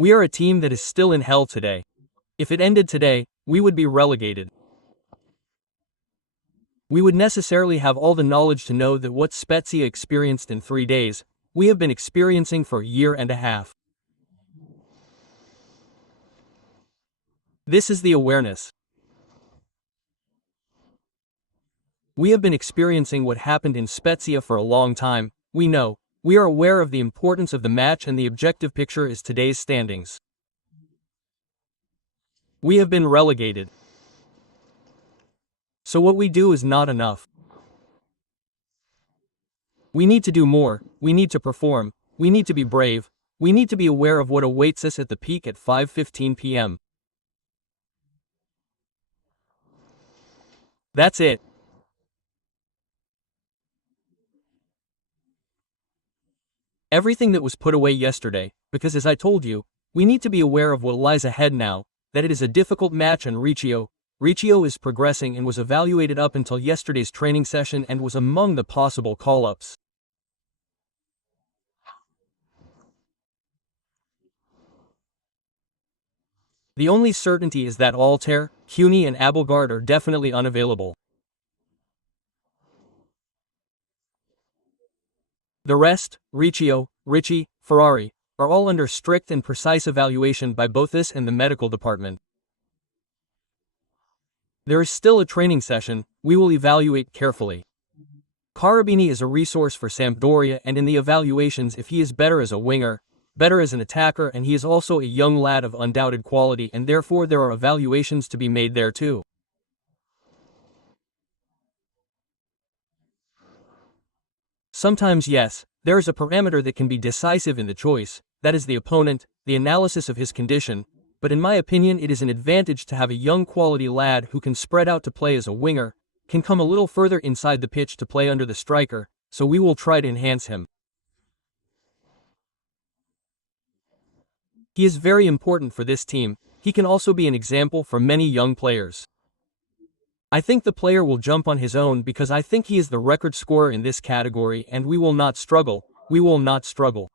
We are a team that is still in hell today. If it ended today, we would be relegated. We would necessarily have all the knowledge to know that what Spezia experienced in 3 days, we have been experiencing for a year and a half. This is the awareness. We have been experiencing what happened in Spezia for a long time. We know. We are aware of the importance of the match, and the objective picture is today's standings. We have been relegated. So what we do is not enough. We need to do more. We need to perform. We need to be brave. We need to be aware of what awaits us at the peak at 5:15 p.m. That's it. Everything that was put away yesterday, because as I told you, we need to be aware of what lies ahead now, that it is a difficult match, and Riccio is progressing and was evaluated up until yesterday's training session and was among the possible call-ups. The only certainty is that Altair, Cuny and Abelgard are definitely unavailable. The rest, Ricci, Ferrari, are all under strict and precise evaluation by both us and the medical department. There is still a training session. We will evaluate carefully. Carabini is a resource for Sampdoria, and in the evaluations, if he is better as a winger, better as an attacker, and he is also a young lad of undoubted quality, and therefore there are evaluations to be made there too. Sometimes yes, there is a parameter that can be decisive in the choice, that is the opponent, the analysis of his condition, but in my opinion it is an advantage to have a young quality lad who can spread out to play as a winger, can come a little further inside the pitch to play under the striker, so we will try to enhance him. He is very important for this team. He can also be an example for many young players. I think the player will jump on his own because I think he is the record scorer in this category, and we will not struggle. We will not struggle.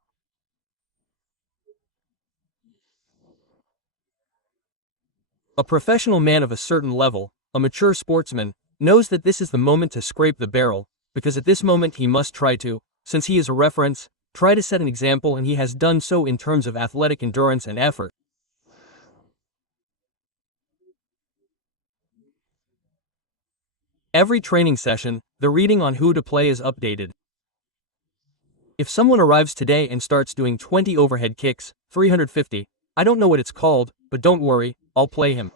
A professional man of a certain level, a mature sportsman, knows that this is the moment to scrape the barrel, because at this moment he must try to, since he is a reference, try to set an example, and he has done so in terms of athletic endurance and effort. Every training session, the reading on who to play is updated. If someone arrives today and starts doing 20 overhead kicks, 350, I don't know what it's called, but don't worry, I'll play him.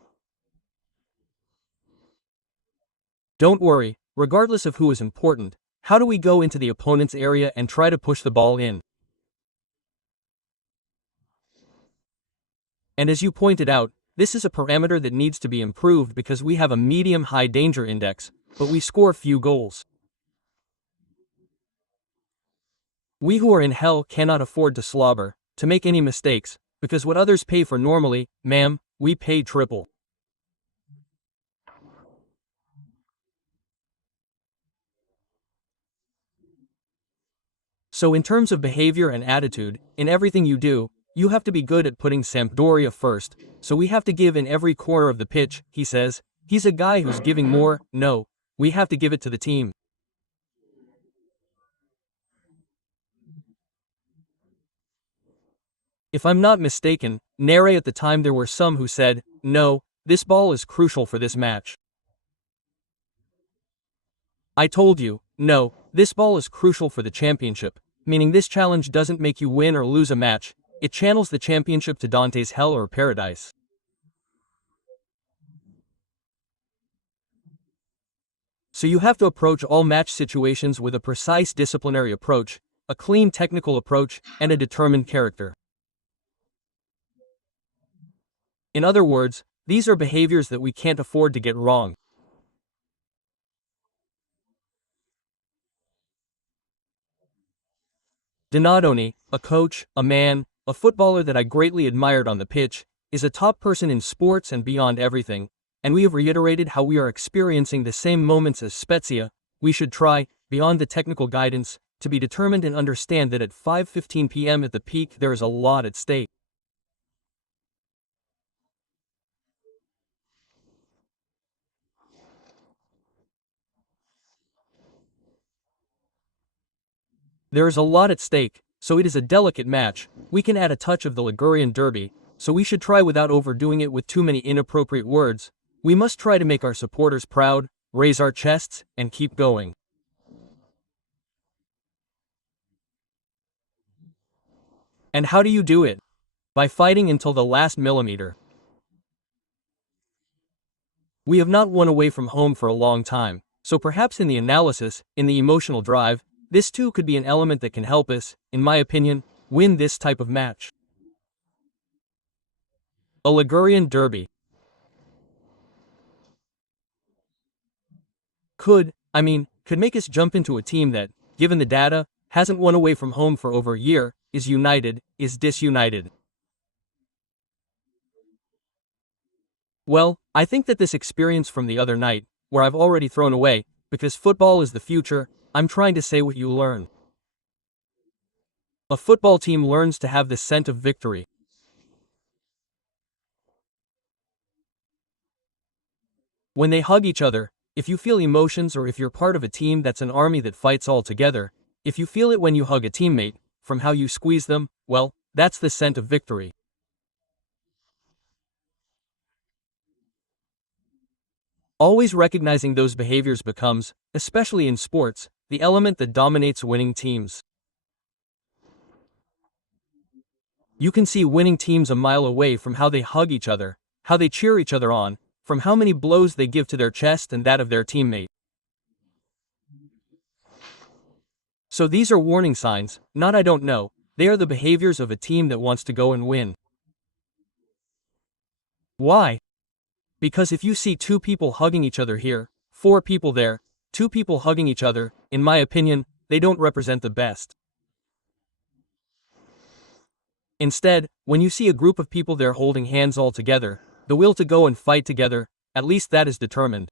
Don't worry, regardless of who is important, how do we go into the opponent's area and try to push the ball in? And as you pointed out, this is a parameter that needs to be improved because we have a medium-high danger index, but we score few goals. We who are in hell cannot afford to slobber, to make any mistakes, because what others pay for normally, ma'am, we pay triple. So in terms of behavior and attitude, in everything you do, you have to be good at putting Sampdoria first, so we have to give in every corner of the pitch, he says. He's a guy who's giving more. No, we have to give it to the team. If I'm not mistaken, Nere at the time there were some who said, no, this ball is crucial for this match. I told you, no, this ball is crucial for the championship, meaning this challenge doesn't make you win or lose a match, it channels the championship to Dante's hell or paradise. So you have to approach all match situations with a precise disciplinary approach, a clean technical approach, and a determined character. In other words, these are behaviors that we can't afford to get wrong. Donadoni, a coach, a man, a footballer that I greatly admired on the pitch, is a top person in sports and beyond everything, and we have reiterated how we are experiencing the same moments as Spezia. We should try, beyond the technical guidance, to be determined and understand that at 5:15 p.m. at the peak there is a lot at stake. There is a lot at stake, so it is a delicate match. We can add a touch of the Ligurian derby, so we should try without overdoing it with too many inappropriate words. We must try to make our supporters proud, raise our chests, and keep going. And how do you do it? By fighting until the last millimeter. We have not won away from home for a long time, so perhaps in the analysis, in the emotional drive, this too could be an element that can help us, in my opinion, win this type of match. A Ligurian derby. Could make us jump into a team that, given the data, hasn't won away from home for over a year, is united, is disunited. Well, I think that this experience from the other night, where I've already thrown away, because football is the future, I'm trying to say what you learn. A football team learns to have the scent of victory. When they hug each other, if you feel emotions or if you're part of a team that's an army that fights all together, if you feel it when you hug a teammate, from how you squeeze them, well, that's the scent of victory. Always recognizing those behaviors becomes, especially in sports, the element that dominates winning teams. You can see winning teams a mile away from how they hug each other, how they cheer each other on, from how many blows they give to their chest and that of their teammate. So these are warning signs, not I don't know, they are the behaviors of a team that wants to go and win. Why? Because if you see two people hugging each other here, four people there, two people hugging each other, in my opinion, they don't represent the best. Instead, when you see a group of people there holding hands all together, the will to go and fight together, at least that is determined.